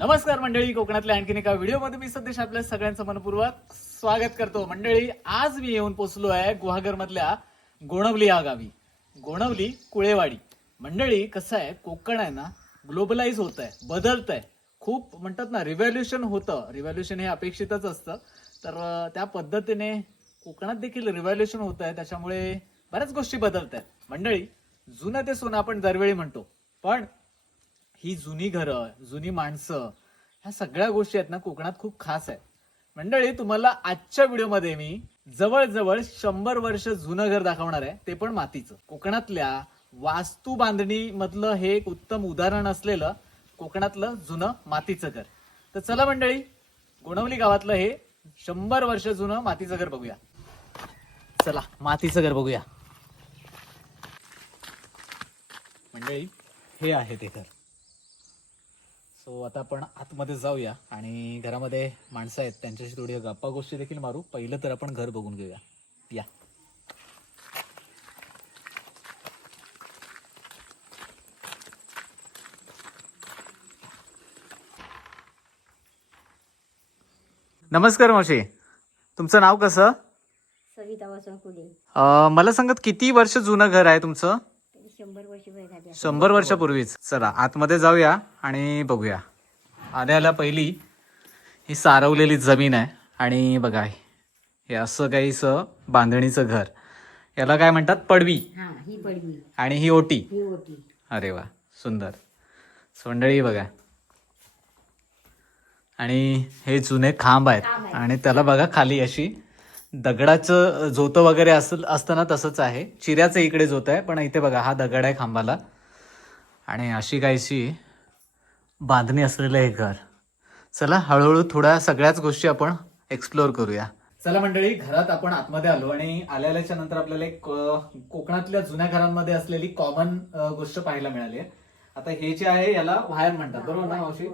नमस्कार मंडळी. कोकणातल्या आणखीन एका व्हिडिओमध्ये मी सध्या आपल्या सगळ्यांचं मनपूर्वक स्वागत करतो. मंडळी आज मी येऊन पोचलो आहे गुहागर मधल्या गोणवली या गावी गोणवली कुळेवाडी. मंडळी कसं आहे कोकण आहे ना ग्लोबलाइज होत आहे बदलत आहे खूप म्हणतात ना रिव्हॉल्युशन होतं. रिव्हॉल्युशन हे अपेक्षितच असतं. तर त्या पद्धतीने कोकणात देखील रिव्हॉल्युशन होत आहे त्याच्यामुळे बऱ्याच गोष्टी बदलत आहेत मंडळी जुनं ते सोनं आपण दरवेळी म्हणतो. पण ही जुनी घरं जुनी माणसं ह्या सगळ्या गोष्टी आहेत ना कोकणात खूप खास आहेत. मंडळी तुम्हाला आजच्या व्हिडिओमध्ये मी जवळजवळ शंभर वर्ष जुनं घर दाखवणार आहे ते पण मातीचं. कोकणातल्या वास्तू बांधणी मधलं हे एक उत्तम उदाहरण असलेलं कोकणातलं जुनं मातीचं घर. तर चला मंडळी गोणवली गावातलं हे शंभर वर्ष जुनं मातीचं घर बघूया. चला मातीचं घर बघूया. मंडळी हे आहे ते घर. सो आता आपण आतमध्ये जाऊया आणि घरामध्ये माणसं आहेत त्यांच्याशी थोडी गप्पा गोष्टी देखील मारू. पहिलं तर आपण घर बघून घेऊया. या. नमस्कार मावशी. तुमचं नाव कसं? सविता अं, मला सांगत किती वर्ष जुनं घर आहे तुमचं? तरी शंभर वर्ष वय झाली असतील. शंभर वर्षापूर्वीच. चला आतमध्ये जाऊया आणि बघूया. आल्याला पहिली ही सारवलेली जमीन आहे. आणि बघा हे असं काहीसं बांधणीचं घर. याला काय म्हणतात? पडवी. पडवी. आणि ही ओटी. ही अरे वा सुंदर. सोंडळी बघा. आणि हे जुने खांब आहेत. आणि त्याला बघा खाली अशी दगडाचं जोतं वगैरे असं असतं ना तसंच आहे. चिऱ्याचं इकडे जोत आहे पण इथे बघा हा दगड आहे खांबाला. आणि अशी काहीशी बांधणी असलेलं हे घर. चला हळूहळू थोड्या सगळ्याच गोष्टी आपण एक्सप्लोअर करूया. चला मंडळी घरात आपण आतमध्ये आलो आणि आल्याच्यानंतर आपल्याला एक कोकणातल्या जुन्या घरांमध्ये असलेली कॉमन गोष्ट पाहायला मिळाली आहे. आता हे जे आहे याला व्हायन म्हणतात. बरोबर ना मावशी?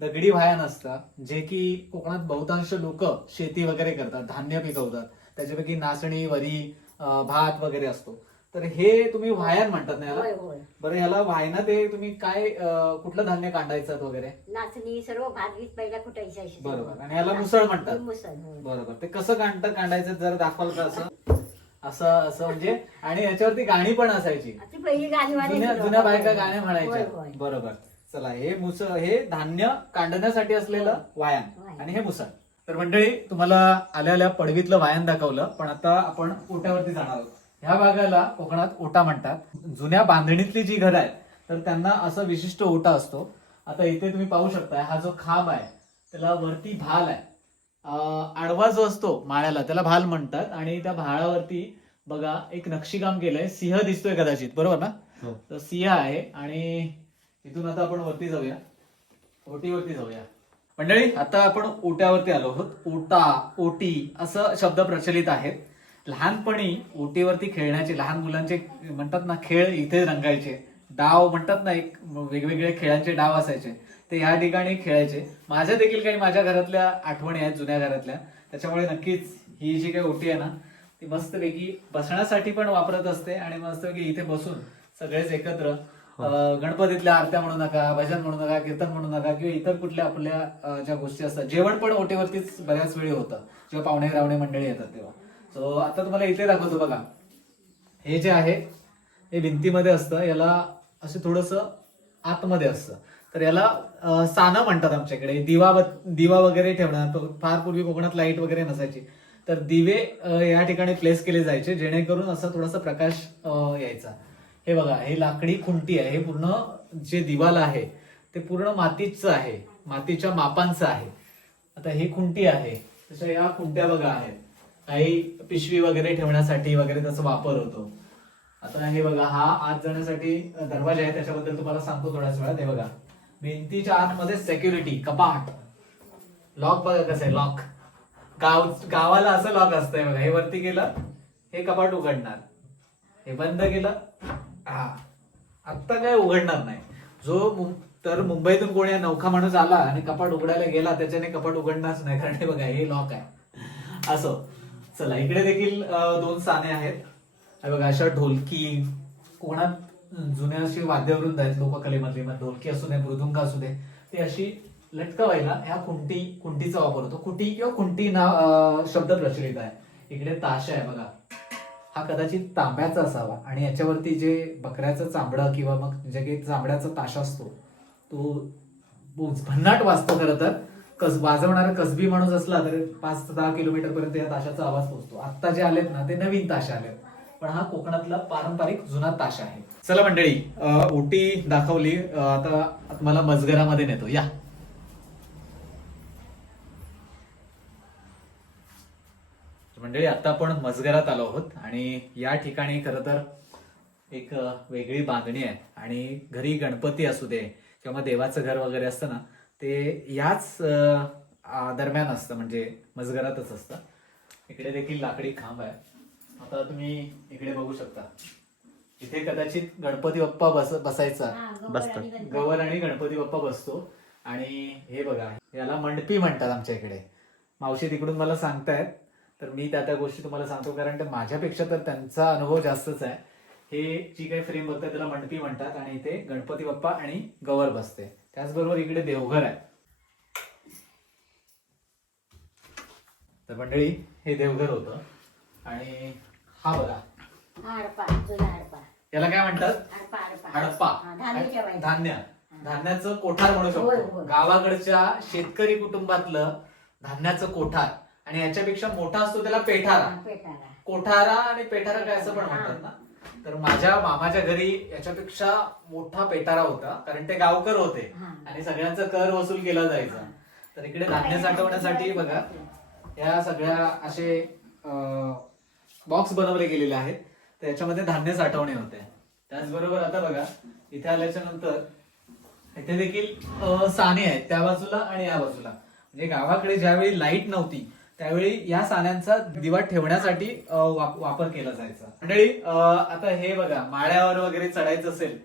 दगडी व्हायन असतं जे की कोकणात बहुतांश लोक शेती वगैरे करतात धान्य पिकवतात. त्याच्यापैकी नाचणी वरी भात वगैरे असतो. तर हे तुम्ही व्हायन म्हणतात ना याला? होय बरं याला वायना ते तुम्ही काय अ, कुठलं धान्य काढायचं वगैरे? नाचणी सर्व भात गीत पहिला बरोबर. आणि याला मुसळ म्हणतात. मुसळ होय. बरोबर. ते कसं काढतं काढायचं जर दाखवाल का असं? असं असं म्हणजे? आणि याच्यावरती गाणी पण असायची. ती पहिली गाणी जुन्या म्हणायची जुन्या बायका होय, म्हणायच्या. होय. बरोबर. चला हे मुस हे धान्य काढण्यासाठी असलेलं वायान वायान. आणि हे मुसळ. तर मंडळी तुम्हाला आल्या आल्या पडवीतलं वायान दाखवलं पण आता आपण ओट्यावरती जाणार आहोत. ह्या भागाला कोकणात ओटा म्हणतात. जुन्या बांधणीतली जी घरं आहेत तर त्यांना असं विशिष्ट ओटा असतो. आता इथे तुम्ही पाहू शकता हा जो खांब आहे त्याला वरती भाल आहे. आडवा जो असतो माळ्याला त्याला भाल म्हणतात. आणि त्या भाळावरती बघा एक नक्षीकाम केलंय. सिंह दिसतोय कदाचित बरोबर ना? हो. तर सिंह आहे आणि इथून आता आपण वरती जाऊया. ओटीवरती जाऊया. मंडळी आता आपण ओट्यावरती आलो आहोत. ओटा ओटी असं शब्द प्रचलित आहेत. लहानपणी ओटीवरती खेळण्याचे लहान मुलांचे म्हणतात ना खेळ इथे रंगायचे. डाव म्हणतात ना एक वेगवेगळे खेळांचे डाव असायचे. ते या ठिकाणी खेळायचे. माझ्या देखील काही माझ्या घरातल्या आठवणी आहेत जुन्या घरातल्या. त्याच्यामुळे नक्कीच ही जी काही ओटी आहे ना ती मस्तपैकी बसण्यासाठी पण वापरत असते आणि मस्तपैकी इथे बसून सगळेच एकत्र अं, गणपतीतल्या आरत्या म्हणू नका भजन म्हणू नका कीर्तन म्हणू नका किंवा इतर कुठल्या आपल्या ज्या गोष्टी असतात जेवण पण ओटीवरतीच बऱ्याच वेळी होतं. जेव्हा पाहुणे रावणे मंडळी येतात तेव्हा. सो आता तुम्हाला इथे दाखवतो बघा. हे जे आहे हे भिंतीमध्ये असतं. याला असं थोडस आतमध्ये असतं. तर याला साना सानं म्हणतात आमच्याकडे. दिवा दिवा वगैरे ठेवणार तो फार पूर्वी कोकणात लाइट वगैरे नसायची. तर दिवे या ठिकाणी प्लेस केले जायचे जेणेकरून असा थोडासा प्रकाश यायचा. हे बघा हे लाकडी खुंटी आहे. हे पूर्ण जे दिवाला आहे ते पूर्ण मातीचं आहे. मातीच्या मापांचं आहे. आता ही खुंटी आहे. तशा या खुंट्या बघा आहेत. काही पिशवी वगैरे ठेवण्यासाठी वगैरे त्याचा वापर होतो. आता हे बघा हा आत जाण्यासाठी दरवाजा आहे त्याच्याबद्दल तुम्हाला सांगतो थोड्याच वेळात. हे बघा भिंतीच्या आतमध्ये सेक्युरिटी कपाट. लॉक बघा कसं आहे लॉक गाव गावाला असं लॉक असतंय बघा. हे वरती गेलं हे कपाट उघडणार. हे बंद केलं हा. आत्ता काय उघडणार नाही. जो तर मुंबईतून कोणी नौखा माणूस आला आणि कपाट उघडायला गेला त्याच्याने कपाट उघडणारच नाही. कारण हे बघा हे लॉक आहे. असं. चला इकडे देखील दोन साने आहेत. बघा अशा ढोलकी कोणात जुन्या अशी वाद्यवृंद आहेत लोककलेमधली मग ढोलकी असू दे मृदुंग असू दे ते अशी लटकवायला ह्या खुंटी खुंटीचा वापर होतो. खुंटी किंवा खुंटी ना शब्द प्रचलित आहे. इकडे ताशा आहे बघा. हा कदाचित तांब्याचा असावा आणि याच्यावरती जे बकऱ्याचं चांबडं किंवा मग जे काही चांबड्याचा ताशा असतो तो भन्नाट वाचतो खरं तर. कस वाजवणारा कसबी माणूस असला तर पाच दहा किलोमीटर पर्यंत या ताशाचा आवाज पोहोचतो. आता जे आलेत ना ते नवीन ताशा आलेत. पण हा कोकणातला पारंपरिक जुना ताशा आहे. चला मंडळी ओटी दाखवली. आता मला मजगरामध्ये नेतो. या. मंडळी आता आपण मजगरात आलो आहोत आणि या ठिकाणी खरं तर एक वेगळी बांधणी आहे. आणि घरी गणपती असू दे किंवा देवाचं घर वगैरे असतं ना ते याच दरम्यान असतं म्हणजे मजगरातच असतं. इकडे देखील लाकडी खांब आहे. आता तुम्ही इकडे बघू शकता. इथे कदाचित गणपती बाप्पा बस बसायचा. गवर बसतात. आणि गणपती. गवर आणि गणपती बाप्पा बसतो. आणि हे बघा याला मंडपी म्हणतात आमच्या इकडे. मावशी तिकडून मला सांगतायत तर मी त्या त्या गोष्टी तुम्हाला सांगतो कारण ते माझ्यापेक्षा तर त्यांचा अनुभव जास्तच आहे. हे जी काही फ्रेम बघताय त्याला मंडपी म्हणतात आणि इथे गणपती बाप्पा आणि गवर बसते. त्याचबरोबर इकडे देवघर आहे. तर मंडळी हे देवघर होतं. आणि हा बघा. हा, हडपा जुना हडपा याला काय म्हणतात? हडपा हडपा हडप्पा धान्य धान्याचं कोठार म्हणू शकतो. गावाकडच्या शेतकरी कुटुंबातलं धान्याचं कोठार. आणि याच्यापेक्षा मोठा असतो त्याला पेठारा. कोठारा आणि पेठारा काय असं पण म्हणतात ना? तर माझ्या मामाच्या घरी याच्यापेक्षा मोठा पेटारा होता कारण ते गावकर होते. हा. आणि सगळ्यांचा कर वसूल केला जायचा. तर इकडे धान्य साठवण्यासाठी बघा या सगळ्या असे बॉक्स बनवले गेलेले आहेत. तर याच्यामध्ये धान्य साठवणे होते. त्याचबरोबर आता बघा इथे आल्याच्यानंतर इथे देखील साने आहेत त्या बाजूला आणि या बाजूला. म्हणजे गावाकडे ज्यावेळी लाइट नव्हती त्यावेळी या साण्यांचा दिवा ठेवण्यासाठी वाप- वापर केला जायचा. मंडळी आता हे बघा माळ्यावर वगैरे चढायचं असेल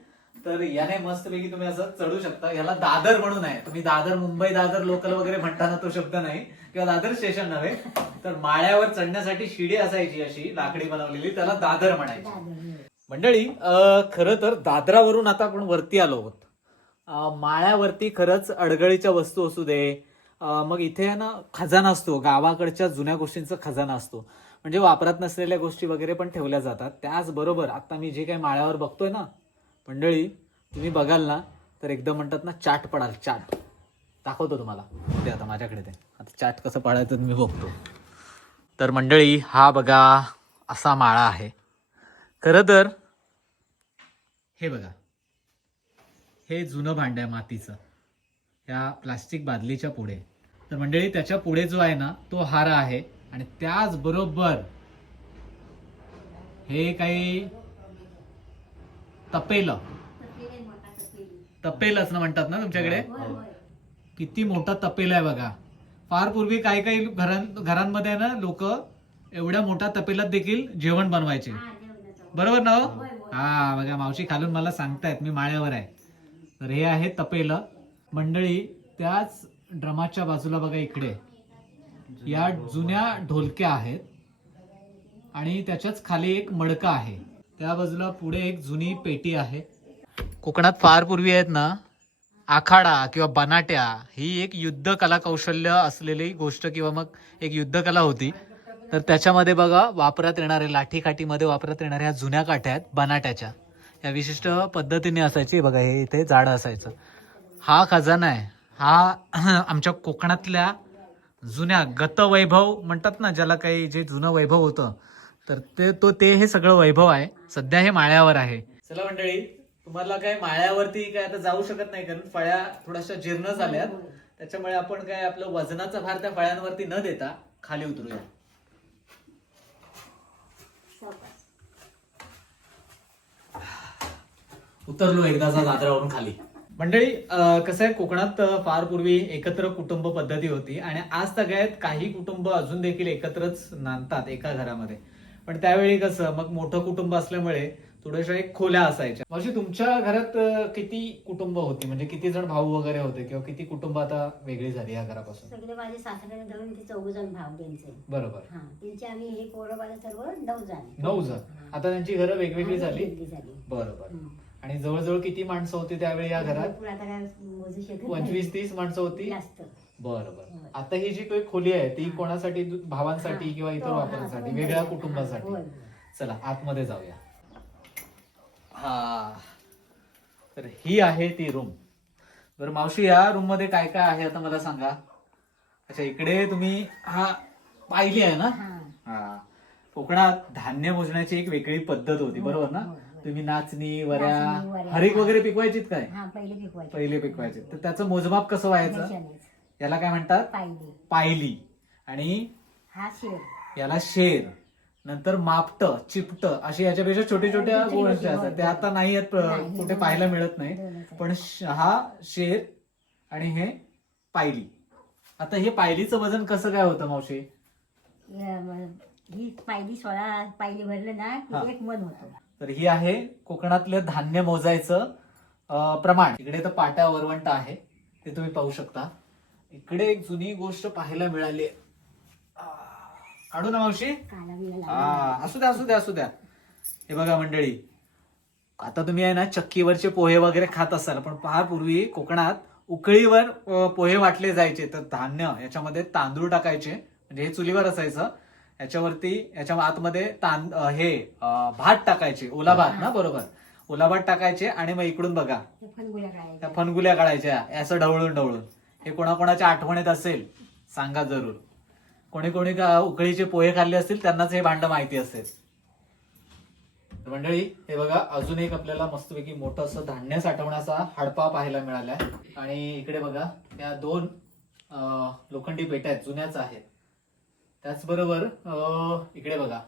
तर याने मस्तपैकी तुम्ही असं चढू शकता. याला दादर म्हणून आहे. तुम्ही दादर मुंबई दादर लोकल वगैरे म्हणताना तो शब्द नाही किंवा दादर स्टेशन नव्हे तर माळ्यावर चढण्यासाठी शिडी असायची अशी लाकडी बनवलेली त्याला दादर म्हणायची. दादर. मंडळी खरं तर दादरावरून आता आपण वरती आलो आहोत. माळ्यावरती खरंच अडगळीच्या वस्तू असू दे मग इथे आहे ना खजाना असतो. गावाकडच्या जुन्या गोष्टींचा खजाना असतो. म्हणजे वापरात नसलेल्या गोष्टी वगैरे पण ठेवल्या जातात. त्याचबरोबर आता मी जे काही माळ्यावर बघतोय ना मंडळी तुम्ही बघाल ना तर एकदम म्हणतात ना चाट पडाल चाट. दाखवतो तुम्हाला. ते आता माझ्याकडे ते. आता चाट कसं पाडायचं मी बघतो. तर मंडळी हा बघा असा माळा आहे. खरं तर हे बघा. हे जुनं भांड आहे मातीचं. या प्लास्टिक बादलीच्या पुढे. तर मंडळी त्याच्या पुढे जो आहे ना तो हारा आहे. आणि त्याचबरोबर हे काही तपेलं. तपेलच ना म्हणतात ना तुमच्याकडे? होय, होय. किती मोठा तपेला आहे बघा. फार पूर्वी काही काही घरां घरांमध्ये ना लोक एवढ्या मोठ्या तपेलात देखील जेवण बनवायचे. हा. बरोबर ना हो? हा बघा मावशी खालून मला सांगतायत मी माळ्यावर आहे. तर हे आहे तपेलं. मंडळी त्याच ड्रमाच्या बाजूला बघा इकडे. या जुन्या ढोलक्या आहेत. आणि त्याच्याच खाली एक मडका आहे. त्या बाजूला पुढे एक जुनी पेटी आहे. कोकणात फार पूर्वी आहेत ना आखाडा किंवा बनाट्या ही एक युद्ध कला कौशल्य असलेली गोष्ट किंवा मग एक युद्ध कला होती. तर त्याच्यामध्ये बघा वापरात येणारे लाठी काठीमध्ये वापरात येणाऱ्या ह्या जुन्या काठ्या आहेत बनाट्याच्या. या विशिष्ट पद्धतीने असायची. बघा हे इथे झाड असायचं. हा खजाना आहे. हा आमच्या कोकणातल्या जुन्या गतवैभव म्हणतात ना ज्याला काही जे जुनं वैभव होतं तर ते तो ते हे सगळं वैभव आहे. सध्या हे माळ्यावर आहे. चला मंडळी तुम्हाला काय माळ्यावरती काय आता जाऊ शकत नाही कारण फळ्या थोड्याशा जीर्ण झाल्यात. त्याच्यामुळे आपण काय आपलं वजनाचा भार त्या फळ्यांवरती न देता खाली उतरूया. उतरलो एकदाचा दादरावरून खाली. मंडळी कसं आहे कोकणात फार पूर्वी एकत्र कुटुंब पद्धती होती आणि आज सगळ्यात काही कुटुंब अजून देखील एकत्रच नांदतात एका घरामध्ये. पण त्यावेळी कसं मग मोठं कुटुंब असल्यामुळे थोड्याशा एक खोल्या असायच्या. म्हणजे तुमच्या घरात किती कुटुंब होती? म्हणजे किती जण भाऊ वगैरे होते किंवा किती कुटुंब आता वेगळी झाली या घरापासून? सगळे माझे सासऱ्याने धरून ते चौघ जण भाव त्यांचे. बरोबर. हा त्यांचे आम्ही हे पोरं बाळ सर्व नऊ जण. नऊ जण. आता त्यांची घरं वेगवेगळी झाली? बरोबर. आणि जवळजवळ किती माणसं होती त्यावेळी या घरात भरपूर आता काय मोजू शकत नाही. पंचवीस तीस माणसं होती जास्त बरं बरं होय. आता ही जी काही खोली आहे ती हा. कोणासाठी दु- भावांसाठी हा. किंवा इतर तो, हा, वापरासाठी तो वेगळ्या कुटुंबासाठी होय. चला आतमध्ये जाऊया हा तर ही आहे ती रूम बरं मावशी या रूममध्ये काय काय आहे आता मला सांगा अच्छा इकडे तुम्ही हा पाहिली आहे ना हा. हा कोकणात धान्य मोजण्याची एक वेगळी पद्धत होती बरोबर ना होय, होय. तुम्ही नाचणी वऱ्या नाचणी, वऱ्या. हरीक वगैरे पिकवायचीत काय? हा पहिले पिकवायचे. पहिले पिकवायचे. तर त्याचं मोजमाप कसं व्हायचं. याला काय म्हणतात? पायली. आणि हा शेर. याला शेर. नंतर मापट चिपट अशी याच्यापेक्षा छोट्या छोट्या छोटी छोटी, गोष्टी असतात. त्या आता नाही आहेत प्र- नाही, कुठे पाहायला. मिळत नाही. दोनच आहे. पण श- हा शेर आणि हे पायली. आता हे पायलीचं वजन कसं काय होतं मावशी? या, म- ही पायली सोळा पायली भरलं ना. की एक मन होतो. तर ही आहे कोकणातलं धान्य मोजायचं प्रमाण. इकडे तर पाट्या वरवंट आहे ते तुम्ही पाहू शकता. इकडे एक जुनी गोष्ट पाहायला मिळाली. काढू ना मावशी? हा. असू द्या असू द्या असू द्या. हे बघा मंडळी आता तुम्ही आहे ना चक्कीवरचे पोहे वगैरे खात असाल पण पहा पूर्वी कोकणात उकळीवर पोहे वाटले जायचे. तर धान्य याच्यामध्ये तांदूळ टाकायचे म्हणजे हे चुलीवर असायचं. याच्यावरती याच्या आतमध्ये तांद हे भात टाकायचे ओला भात ना बरोबर? ओला भात टाकायचे आणि मग इकडून बघा. त्या. फनगुल्या काढायच्या. असं ढवळून ढवळून. हे कोणाकोणाच्या आठवणीत असेल सांगा जरूर. कोणी कोणी का उकळीचे पोहे खाल्ले असतील त्यांनाच हे भांड माहिती असेल. मंडळी हे बघा अजून एक आपल्याला मस्तपैकी मोठं असं धान्य साठवण्याचा हडपा पाहायला मिळालाय. आणि इकडे बघा या दोन लोखंडी पेट्या आहेत जुन्याच आहेत. त्याचबरोबर इकडे बघा.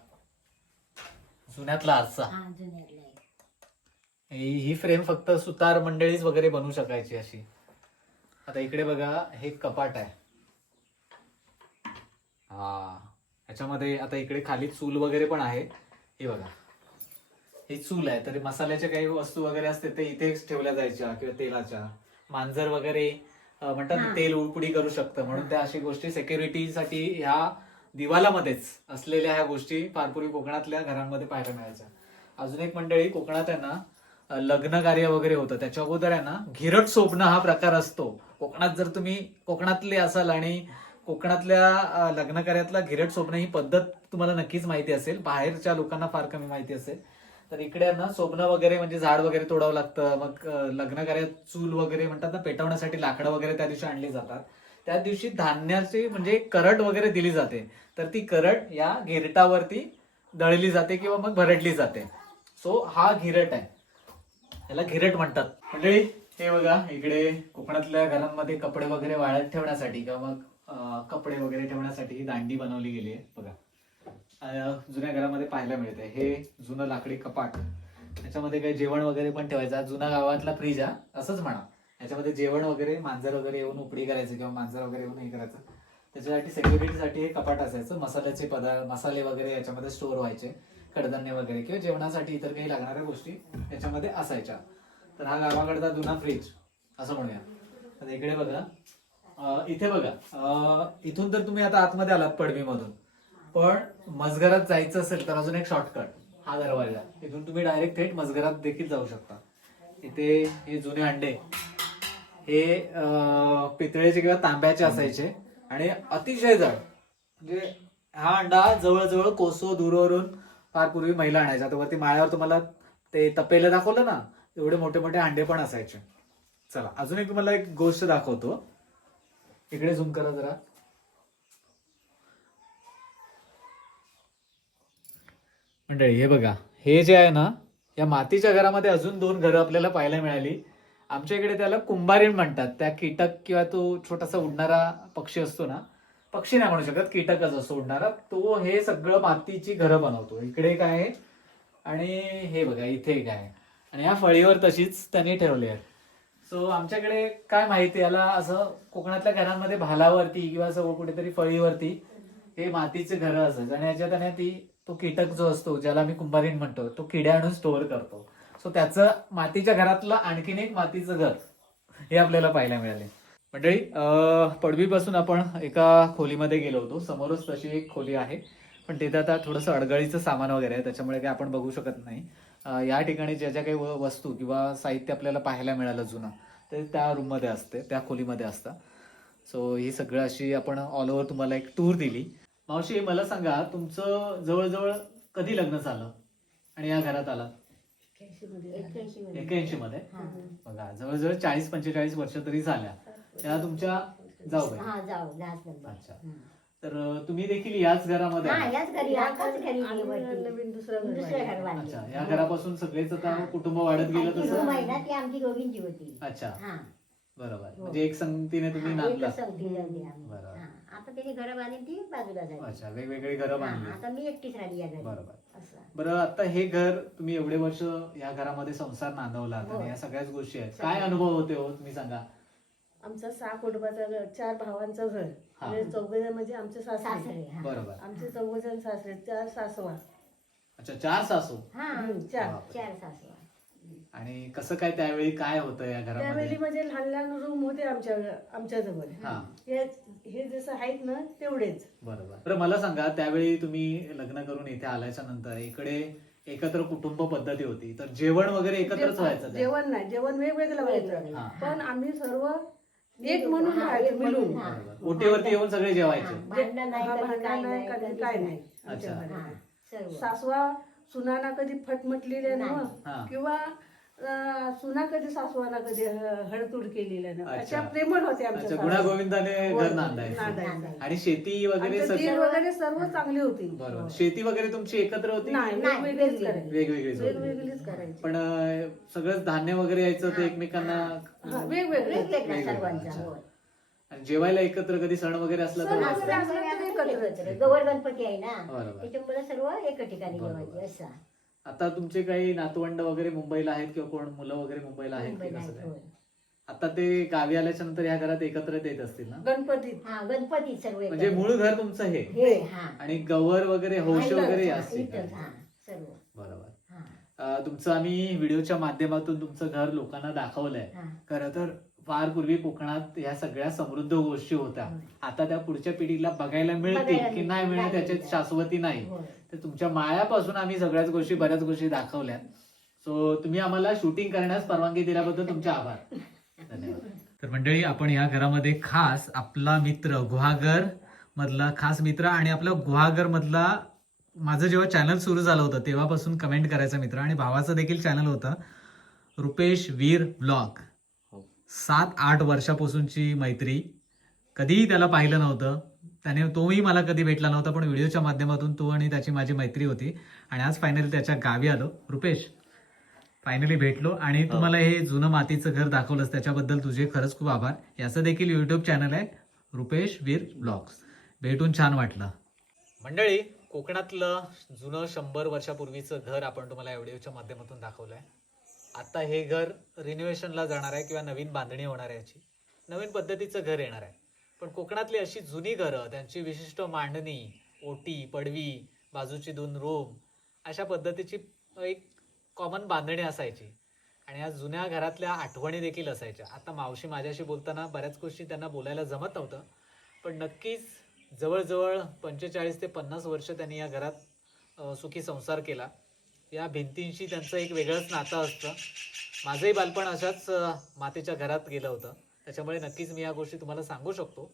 जुन्यातला आरसा हा जुन्यातलं आहे. ही ही फ्रेम फक्त सुतार मंडळीच वगैरे बनवू शकायची अशी. आता इकडे बघा हे कपाट आहे. हा ह्याच्यामध्ये आता इकडे खाली चूल वगैरे पण आहे. हे बघा. ही चूल आहे तर मसाल्याच्या काही वस्तू वगैरे असते ते इथेच ठेवल्या जायच्या किंवा तेलाच्या. मांजर वगैरे अं, म्हणतात ना, हा. तेल उडपुडी करू शकतं म्हणून त्या अशी गोष्टी सेक्युरिटीसाठी ह्या दिवालामध्येच असलेल्या ह्या गोष्टी फार पूर्वी कोकणातल्या घरांमध्ये पाहायला मिळायच्या. अजून एक मंडळी कोकणात आहे ना लग्न कार्य वगैरे होतं. त्याच्या अगोदर आहे ना घिरट सोबणं हा प्रकार असतो. कोकणात जर तुम्ही कोकणातले असाल आणि कोकणातल्या लग्न कार्यातला घिरट सोबणं ही पद्धत तुम्हाला नक्कीच माहिती असेल. बाहेरच्या लोकांना फार कमी माहिती असेल. तर इकडे ना सोबणं वगैरे म्हणजे झाड वगैरे तोडावं लागतं. मग लग्न कार्यात चूल वगैरे म्हणतात ना पेटवण्यासाठी लाकडं वगैरे त्या दिवशी आणली जातात. त्या दिवशी धान्याची म्हणजे करट वगैरे दिली जाते. तर ती करट या घिरटावरती दळली जाते किंवा मग भरडली जाते. सो हा घिरट आहे. याला घिरट म्हणतात. म्हणजे हे बघा इकडे कोकणातल्या घरांमध्ये कपडे वगैरे वाळत ठेवण्यासाठी किंवा मग कपडे वगैरे ठेवण्यासाठी ही दांडी बनवली गेली आहे. बघा. जुन्या घरामध्ये पाहायला मिळते. हे जुनं लाकडी कपाट. त्याच्यामध्ये काही जेवण वगैरे पण ठेवायचं. जुना गावातला फ्रीज हा असंच म्हणा. याच्यामध्ये जेवण वगैरे मांजर वगैरे येऊन उपडी करायचं किंवा मांजर वगैरे येऊन हे करायचं. त्याच्यासाठी सेक्युरिटीसाठी हे कपाट असायचं. मसाल्याचे पदार्थ मसाले वगैरे याच्यामध्ये स्टोअर व्हायचे. कडधान्य वगैरे किंवा जेवणासाठी इतर काही लागणाऱ्या गोष्टी याच्यामध्ये असायच्या. तर हा गावाकडचा जुना फ्रीज असं म्हणूया. तर इकडे बघा. इथे बघा. इथून तर तुम्ही आता आतमध्ये आलात पडवीमधून. पण मजघरात जायचं असेल तर अजून एक शॉर्टकट हा दरवाजा. इथून तुम्ही डायरेक्ट थेट मजघरात देखील जाऊ शकता. इथे हे जुने अंडे. हे पितळेचे किंवा तांब्याचे असायचे. आणि अतिशय जड. म्हणजे हा अंडा जवळजवळ कोसो दूरवरून फार पूर्वी महिला आणायच्या. तर वरती माळ्यावर तुम्हाला ते तपेलं दाखवलं ना एवढे मोठे मोठे अंडे पण असायचे. चला अजून एक तुम्हाला एक गोष्ट दाखवतो. इकडे झूम करा जरा. मंडळी हे बघा. हे जे आहे ना या मातीच्या घरामध्ये अजून दोन घरं आपल्याला पाहायला मिळाली. आमच्या इकडे त्याला कुंभारीण म्हणतात. त्या कीटक किंवा तो छोटासा उडणारा पक्षी असतो ना पक्षी नाही म्हणू शकत कीटकच असतो उडणारा. तो हे सगळं मातीची घरं बनवतो. इकडे काय आहे आणि हे बघा इथे काय आहे. आणि या फळीवर तशीच त्यांनी ठेवली आहे. सो आमच्याकडे काय माहिती याला असं कोकणातल्या घरांमध्ये भालावरती किंवा असं कुठेतरी फळीवरती हे मातीचे घरं असायचे. आणि याच्यात ती तो कीटक जो असतो ज्याला आम्ही कुंभारीण म्हणतो तो किड्या आणून स्टोअर करतो. सो त्याचं मातीच्या घरातलं आणखीन एक मातीचं घर हे आपल्याला पाहायला मिळाले. मंडळी पडवीपासून आपण एका खोलीमध्ये गेलो होतो. समोरच तशी एक खोली आहे. पण तिथे आता थोडंसं अडगळीचं सामान वगैरे आहे. त्याच्यामुळे काही आपण बघू शकत नाही. या ठिकाणी ज्या ज्या काही वस्तू किंवा साहित्य आपल्याला पाहायला मिळालं जुनं ते त्या रूममध्ये असते त्या खोलीमध्ये असतं. सो ही सगळं अशी आपण ऑल ओव्हर तुम्हाला एक टूर दिली. मावशी मला सांगा तुमचं जवळजवळ कधी लग्न झालं? आणि या घरात आला एक्क्याऐंशी मध्ये. बघा जवळजवळ चाळीस पंचेचाळीस वर्ष तरी झाल्या त्या तुमच्या जाऊ हा जाऊ लास्ट नंबर अच्छा. तर तुम्ही देखील याच घरामध्ये हा आहात? याच घरी याच घरी आम्ही वरती. नवीन दुसरं घर दुसरं घर बांधलं. अच्छा. या घरापासून सगळेच आता कुटुंब वाढत गेलं तसं आमची दोघींची होती अच्छा हा बरोबर हो. म्हणजे एक संगतीने तुम्ही नांदला. बरोबर. आता त्यांनी घरं बांधली ती बाजूला झाली. अच्छा वेगवेगळी घरं हा, बांधली. आता मी एकटीच राहिली या घरी. बरोबर. असं. बरं आता हे घर तुम्ही एवढे वर्ष या घरामध्ये संसार नांदवलात हो. आणि या सगळ्याच गोष्टी आहेत. काय अनुभव होते हो तुम्ही सांगा. आमचा सहा कुटुंबाचा घर चार भावांचं घर. हा. म्हणजे चौघ म्हणजे आमचे सासरे. सासरे हा. बरोबर. आमचे चौघ जण सासरे चार सासवा. अच्छा चार सासू? हा. हम्म, चार. बापरे. चार सासू. आणि कसं काय त्यावेळी काय होतं या त्यावेळी घरामध्ये म्हणजे लहान लहान रूम होते आमच्या आमच्या जवळ हा जसं आहेत ना तेवढेच बरोबर बरं मला सांगा त्यावेळी तुम्ही लग्न करून इथे आल्याच्यानंतर इकडे एकत्र कुटुंब पद्धती होती तर जेवण वगैरे एकत्रच व्हायचं? जेवण नाही जेवण वेगवेगळं व्हायचं. हा. पण आम्ही सर्व एक म्हणून हा, राहायचो एक म्हणून, मिळून हा. बरोबर. ओटीवरती येऊन सगळे जेवायचे भांडणं नाही हा, कधी भांडण काय नाही, नाही कधी कधीच काय नाही. नाही आमच्या अच्छा. घरात. सर्व. सासवा सुनाना कधी फटमटलेल्या नाही. हा. ना किंवा सुना कधी सासवाना कधी ह- हळतूड केलेल्या ना अच्छा. अशा प्रेमळ अच्छा आमच्या हो, घर नांदायचं नांदायचं. आणि शेती वगैरे आमचे दीर सगळं वगैरे सर्व चांगली होती बरोबर शेती वगैरे तुमची एकत्र होती नाही वेगवेगळीच. करायची वेगवेगळीच होती वेगवेगळीच करायची पण अं, सगळंच धान्य वगैरे यायचं ते हा. एकमेकांना हा, वेगवेगळं वेगवेगळ्या वेगवेगळं, सर्वांचा अच्छा. होय. आणि जेवायला एकत्र कधी सण वगैरे असला सण तर असं. असलं गणपती आहे ना बरोबर. त्याच्यामुळे सर्व एका ठिकाणी बरोबर. जेवायचे असा आता तुमचे काही नातवंड वगैरे मुंबईला आहेत किंवा कोण मुलं वगैरे मुंबईला आहेत की मुंबईला कसं आहेत, काय होय. आता ते गावी आल्याच्यानंतर ह्या घरात एकत्र येत असतील ना? गणपतीत हा गणपती सर्व एकत्र. म्हणजे मूळ घर तुमचं हे? हे हा. आणि गवर वगैरे हौश इथंच, वगैरे हा, असतील इथंच, हा सर्व. बरोबर. हा. अं, तुमचं आम्ही व्हिडिओच्या माध्यमातून तुमचं घर लोकांना दाखवलंय. हा. खरं तर फार पूर्वी कोकणात ह्या सगळ्या समृद्ध गोष्टी होत्या. होय. आता त्या पुढच्या पिढीला बघायला मिळतील बघायला की नाही मिळत नाही त्याच्यात मिळत. शाश्वती नाही. होय. तर तुमच्या मायापासून आम्ही सगळ्याच गोष्टी बऱ्याच गोष्टी दाखवल्या. सो तुम्ही आम्हाला शूटिंग करण्यास परवानगी दिल्याबद्दल तुमचे आभार. धन्यवाद. तर मंडळी आपण या घरामध्ये खास आपला मित्र गुहागर मधला खास मित्र आणि आपला गुहागर मधला माझं जेव्हा चॅनल सुरू झालं होतं तेव्हापासून कमेंट करायचा मित्र आणि भावाचं देखील चॅनल होतं. रुपेश वीर ब्लॉग. सात आठ वर्षापासूनची मैत्री. कधीही त्याला पाहिलं नव्हतं. त्याने तोही मला कधी भेटला नव्हता पण व्हिडिओच्या माध्यमातून तो आणि त्याची माझी मैत्री होती. आणि आज फायनली त्याच्या गावी आलो. रुपेश फायनली भेटलो आणि तुम्हाला हे जुनं मातीचं घर दाखवलंस. त्याच्याबद्दल तुझे खरंच खूप आभार. याचं देखील युट्यूब चॅनल आहे रुपेश वीर ब्लॉग्स. भेटून छान वाटलं. मंडळी कोकणातलं जुनं शंभर वर्षापूर्वीचं घर आपण तुम्हाला या व्हिडिओच्या माध्यमातून दाखवलंय. आता हे घर रिनोव्हेशनला जाणार आहे किंवा नवीन बांधणी होणार आहे याची. नवीन पद्धतीचं घर येणार आहे. पण कोकणातली अशी जुनी घरं त्यांची विशिष्ट मांडणी ओटी पडवी बाजूची दोन रूम अशा पद्धतीची एक कॉमन बांधणी असायची. आणि या जुन्या घरातल्या आठवणी देखील असायच्या. आता मावशी माझ्याशी बोलताना बऱ्याच गोष्टी त्यांना बोलायला जमत नव्हतं. पण नक्कीच जवळजवळ पंचेचाळीस ते पन्नास वर्ष त्यांनी या घरात सुखी संसार केला. या भिंतींशी त्यांचं एक वेगळंच नातं असतं. माझंही बालपण अशाच मातेच्या घरात गेलं होतं. त्याच्यामुळे नक्कीच मी या गोष्टी तुम्हाला सांगू शकतो.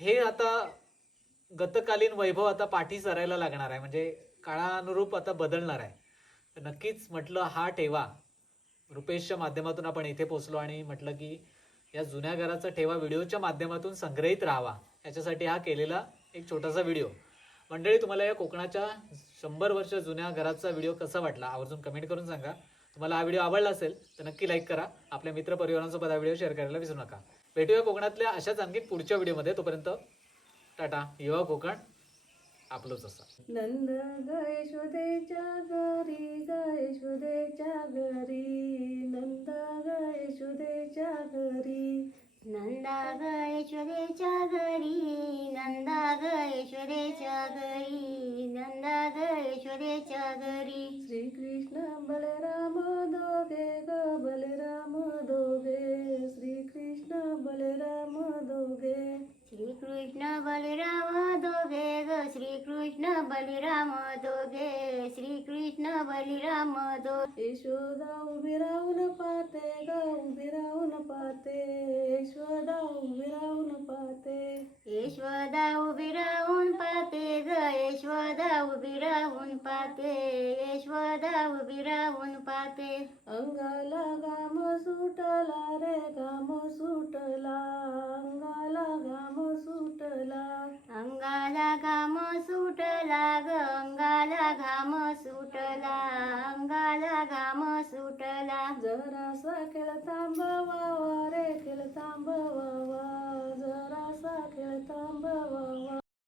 हे आता गतकालीन वैभव आता पाठी सरायला लागणार आहे. म्हणजे काळानुरूप आता बदलणार आहे. तर नक्कीच म्हटलं हा ठेवा. रुपेशच्या माध्यमातून आपण इथे पोचलो आणि म्हटलं की या जुन्या घराचा ठेवा व्हिडिओच्या माध्यमातून संग्रहित राहावा. याच्यासाठी हा केलेला एक छोटासा व्हिडिओ. मंडळी तुम्हाला या कोकणाच्या शंभर वर्ष जुन्या घराचा व्हिडिओ कसा वाटला आवर्जून कमेंट करून सांगा. तुम्हाला हा व्हिडिओ आवडला असेल तर नक्की लाईक करा. आपल्या मित्र परिवारांसोबत हा व्हिडिओ शेअर करायला विसरू नका. भेटूया कोकणातल्या अशाच आणखी पुढच्या व्हिडिओमध्ये तोपर्यंत टाटा. युवा कोकण आपलंच असा. नंद गाय यशोदेच्या घरी ग घरी. नंद गाय यशोदेच्या घरी नंदा ग यशोदेच्या घरी नंदा ग यशोदेच्या घरी नंदा ग यशोदेच्या घरी. श्रीकृष्ण बलराम दोघे ग बलराम दोघे. श्रीकृष्ण बलराम दोघे. श्रीकृष्ण बलराम दोघे ग श्रीकृष्ण बलिराम दोघे. श्रीकृष्ण बलिराम दोघे. यशोदा उभी राहून पाहते ग ते राहून पाहते उभी यशोदा उभी राहून पाहते ग यशोदा उभी राहून पाहते यशोदा उभी राहून पाहते. अंगाला घाम सुटला रे घाम सुटला. अंगाला घाम सुटला. अंगाला घाम सुटला ग अंगाला घाम सुटला. अंगाला घाम सुटला. जरासा खेळ थांबवावा रे खेळ थांबवावा. जरासा खेळ थांबवावा